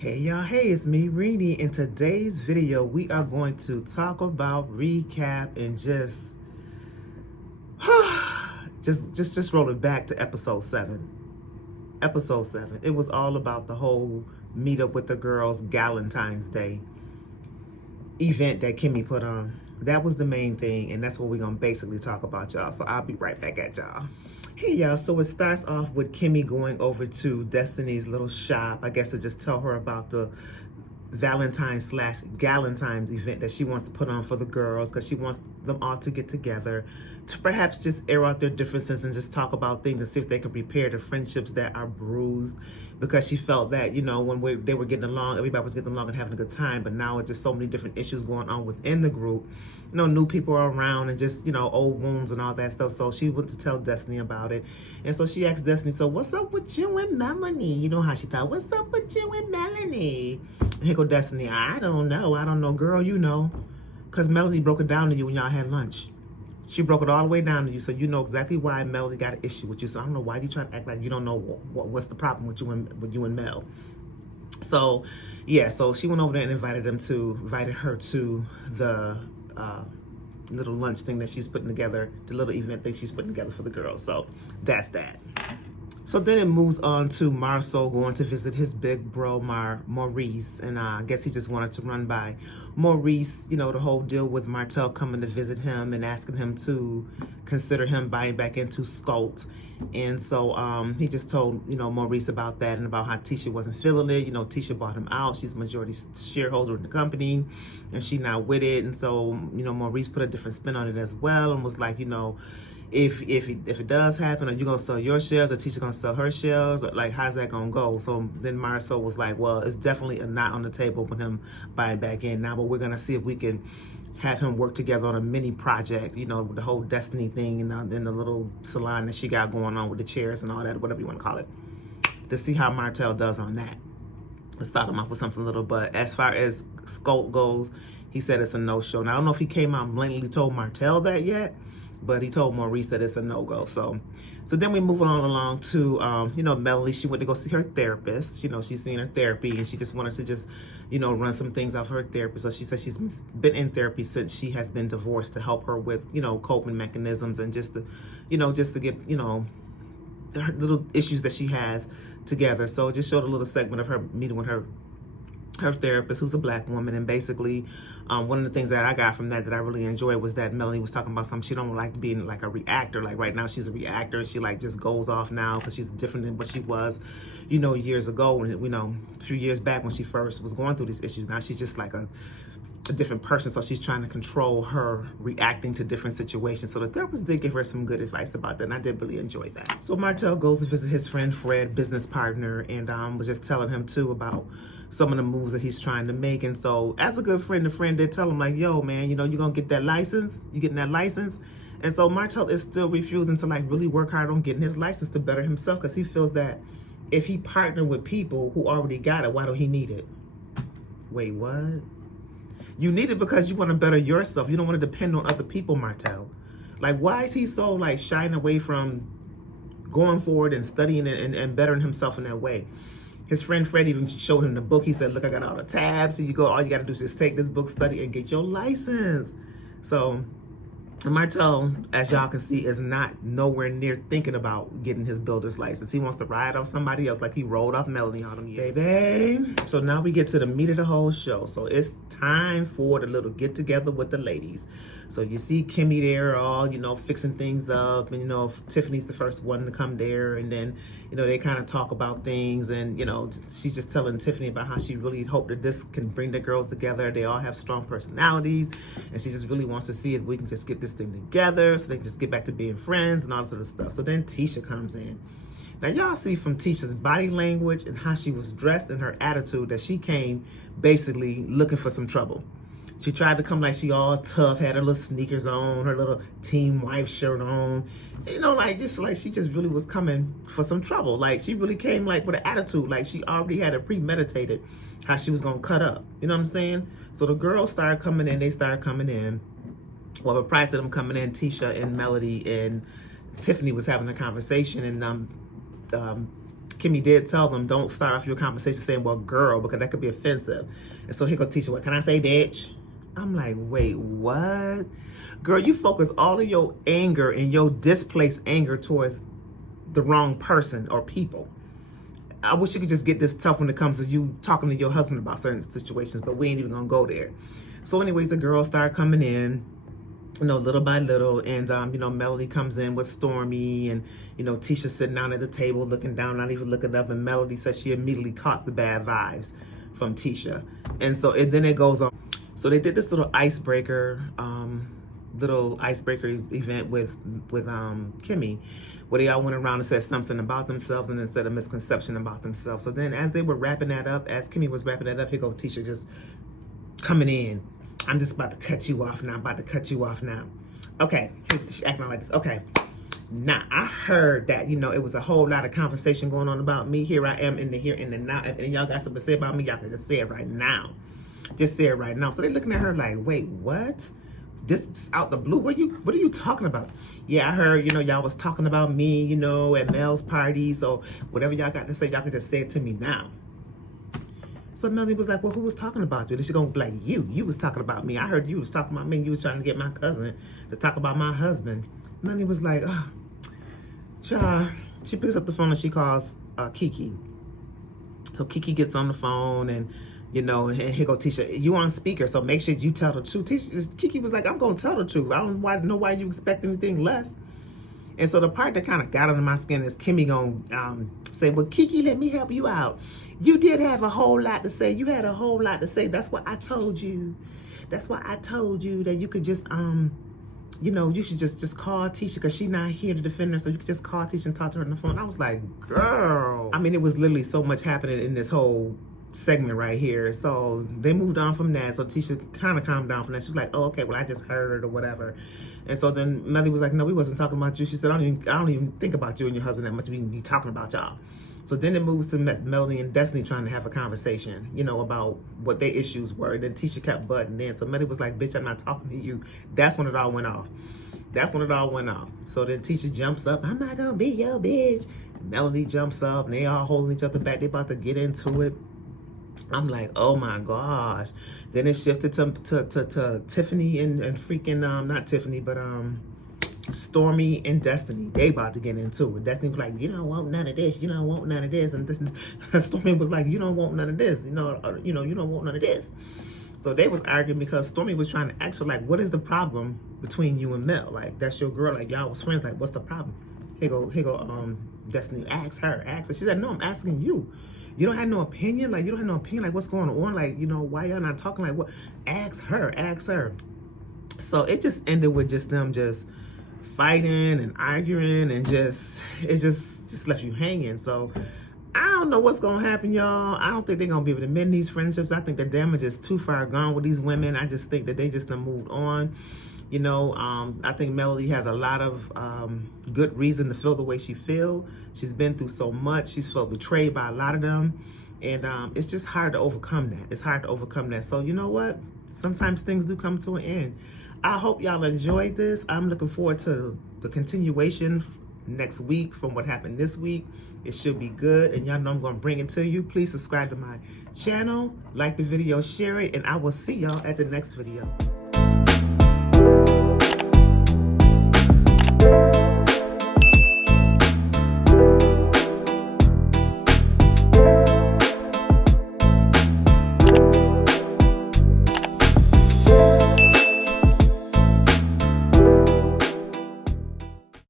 Hey y'all, hey, it's me, Rini. In today's video, we are going to talk about, recap, and just roll it back to episode 7. Episode 7. It was all about the whole meet up with the girls Galentine's Day event that Kimmy put on. That was the main thing, and that's what we're gonna basically talk about, y'all. So I'll be right back at y'all. Hey y'all, so it starts off with Kimmy going over to Destiny's little shop, I guess, to just tell her about the Valentine's/Galentine's event that she wants to put on for the girls, because she wants them all to get together to perhaps just air out their differences and just talk about things and see if they can repair the friendships that are bruised, because she felt that, you know, when they were getting along, everybody was getting along and having a good time, but now it's just so many different issues going on within the group. You know, new people are around and just, you know, old wounds and all that stuff. So she went to tell Destiny about it. And so she asked Destiny, so what's up with you and Melanie? You know how she talk, what's up with you and Melanie? And here go Destiny, I don't know, girl, you know. Because Melanie broke it down to you when y'all had lunch. She broke it all the way down to you, so you know exactly why Melanie got an issue with you. So I don't know why you try to act like you don't know what's the problem with you and Mel. So yeah, so she went over there and invited her to the little lunch thing that she's putting together, the little event thing she's putting together for the girls. So that's that. So then it moves on to Marcel going to visit his big bro, Maurice. And I guess he just wanted to run by Maurice, you know, the whole deal with Marcel coming to visit him and asking him to consider him buying back into Stolt. And so he just told, you know, Maurice about that and about how Tisha wasn't feeling it. You know, Tisha bought him out. She's a majority shareholder in the company and she's not with it. And so, you know, Maurice put a different spin on it as well and was like, you know, if it does happen, are you gonna sell your shares or Tisha gonna sell her shares? Or like, how's that gonna go? So then Marcel was like, well, it's definitely not on the table with him buying back in now, but we're gonna see if we can have him work together on a mini project, you know, the whole Destiny thing and the little salon that she got going on with the chairs and all that, whatever you want to call it, to see how Marcel does on that. Let's start him off with something little, but as far as Stolt goes, he said it's a no-show. Now, I don't know if he came out and blatantly told Marcel that yet, but he told Maurice that it's a no-go. So then we move on along to, you know, Melanie. She went to go see her therapist. You know, she's seen her therapy and she just wanted to just, you know, run some things off her therapist. So she said she's been in therapy since she has been divorced to help her with, you know, coping mechanisms and just to, you know, just to get, you know, her little issues that she has together. So just showed a little segment of her meeting with her therapist, who's a black woman. And basically one of the things that I got from that I really enjoyed was that Melanie was talking about something she don't like being like a reactor. Like right now she's a reactor. She like just goes off now because she's different than what she was, you know, years ago, when, you know, a few years back when she first was going through these issues. Now she's just like a different person, so she's trying to control her reacting to different situations. So the therapist did give her some good advice about that, and I did really enjoy that. So Marcel goes to visit his friend Fred, business partner, and was just telling him too about some of the moves that he's trying to make. And so as a good friend, the friend did tell him like, yo man, you know, you're gonna get that license, you getting that license? And so Marcel is still refusing to like really work hard on getting his license to better himself, because he feels that if he partnered with people who already got it, why don't he need it? Wait, what? You need it because you want to better yourself. You don't want to depend on other people, Marcel. Like, why is he so like shying away from going forward and studying and bettering himself in that way? His friend Fred even showed him the book. He said, look, I got all the tabs. So you go, all you got to do is just take this book, study, and get your license. So Marcel, as y'all can see, is not nowhere near thinking about getting his builder's license. He wants to ride off somebody else like he rolled off Melanie on him. Baby. So now we get to the meat of the whole show. So it's time for the little get together with the ladies. So you see Kimmy there all, you know, fixing things up. And, you know, Tiffany's the first one to come there. And then, you know, they kind of talk about things. And, you know, she's just telling Tiffany about how she really hoped that this can bring the girls together. They all have strong personalities. And she just really wants to see if we can just get this thing together so they can just get back to being friends and all this other stuff. So then Tisha comes in. Now, y'all see from Tisha's body language and how she was dressed and her attitude that she came basically looking for some trouble. She tried to come like she all tough, had her little sneakers on, her little team wife shirt on. You know, like just like she just really was coming for some trouble. Like she really came like with an attitude, like she already had it premeditated how she was gonna cut up. You know what I'm saying? So the girls started coming in, they started coming in. Well, but prior to them coming in, Tisha and Melody and Tiffany was having a conversation, and Kimmy did tell them, don't start off your conversation saying, well, girl, because that could be offensive. And so here go teacher, what can I say, bitch? I'm like, wait, what? Girl, you focus all of your anger and your displaced anger towards the wrong person or people. I wish you could just get this tough when it comes to you talking to your husband about certain situations, but we ain't even gonna go there. So anyways, the girls start coming in, you know, little by little, and you know, Melanie comes in with Stormy, and you know, Tisha sitting down at the table looking down, not even looking up, and Melanie says she immediately caught the bad vibes from Tisha. And so then it goes on. So they did this little icebreaker event with Kimmy, where they all went around and said something about themselves and then said a misconception about themselves. So then as they were wrapping that up, as Kimmy was wrapping that up, here go Tisha just coming in. I'm just about to cut you off now. Okay, she's acting like this. Okay, now I heard that, you know, it was a whole lot of conversation going on about me. Here I am in the here and the now. If y'all got something to say about me, y'all can just say it right now. Just say it right now. So they're looking at her like, wait, what? This is out the blue. What are you talking about? Yeah, I heard, you know, y'all was talking about me, you know, at Mel's party. So whatever y'all got to say, y'all can just say it to me now. So Melanie was like, well, who was talking about you? Then she gonna be like, you was talking about me. I heard you was talking about me. You was trying to get my cousin to talk about my husband. Melanie was like, oh, child. She picks up the phone and she calls Kiki. So Kiki gets on the phone and, you know, and here go Tisha, you on speaker, so make sure you tell the truth. Kiki was like, I'm gonna tell the truth. I don't know why you expect anything less. And so the part that kind of got under my skin is Kimmy gonna say, well, Kiki, let me help you out. You did have a whole lot to say. You had a whole lot to say. That's what I told you. That's why I told you that you could just, you know, you should just call Tisha because she's not here to defend her. So you could just call Tisha and talk to her on the phone. I was like, girl. I mean, it was literally so much happening in this whole segment right here. So they moved on from that. So Tisha kind of calmed down from that. She was like, oh, okay, well, I just heard or whatever. And so then Melanie was like, no, we wasn't talking about you. She said, I don't even think about you and your husband that much. We can be talking about y'all. So then it moves to Melanie and Destiny trying to have a conversation, you know, about what their issues were. And then Tisha kept butting in. So Melanie was like, bitch, I'm not talking to you. That's when it all went off. So then Tisha jumps up. I'm not going to be your bitch. Melanie jumps up and they all holding each other back. They about to get into it. I'm like, oh my gosh. Then it shifted to Tiffany and freaking, not Tiffany, but Stormy and Destiny. They about to get into it. Destiny was like, you don't want none of this. You don't want none of this. And then Stormy was like, you don't want none of this. You don't want none of this. So they was arguing because Stormy was trying to ask her, like, what is the problem between you and Mel? Like, that's your girl. Like, y'all was friends. Like, what's the problem? Here go, Destiny. Ask her. She said, no, I'm asking you. You don't have no opinion? Like, you don't have no opinion? Like, what's going on? Like, you know, why y'all not talking? Like, what? Ask her. So it just ended with just them just fighting and arguing and it just left you hanging. So I don't know what's gonna happen, y'all. I don't think they're gonna be able to mend these friendships. I think the damage is too far gone with these women. I just think that they just done moved on. You know, I think Melody has a lot of good reason to feel the way she feel. She's been through so much. She's felt betrayed by a lot of them. And it's just hard to overcome that. So you know what? Sometimes things do come to an end. I hope y'all enjoyed this. I'm looking forward to the continuation next week from what happened this week. It should be good. And y'all know I'm going to bring it to you. Please subscribe to my channel, like the video, share it, and I will see y'all at the next video.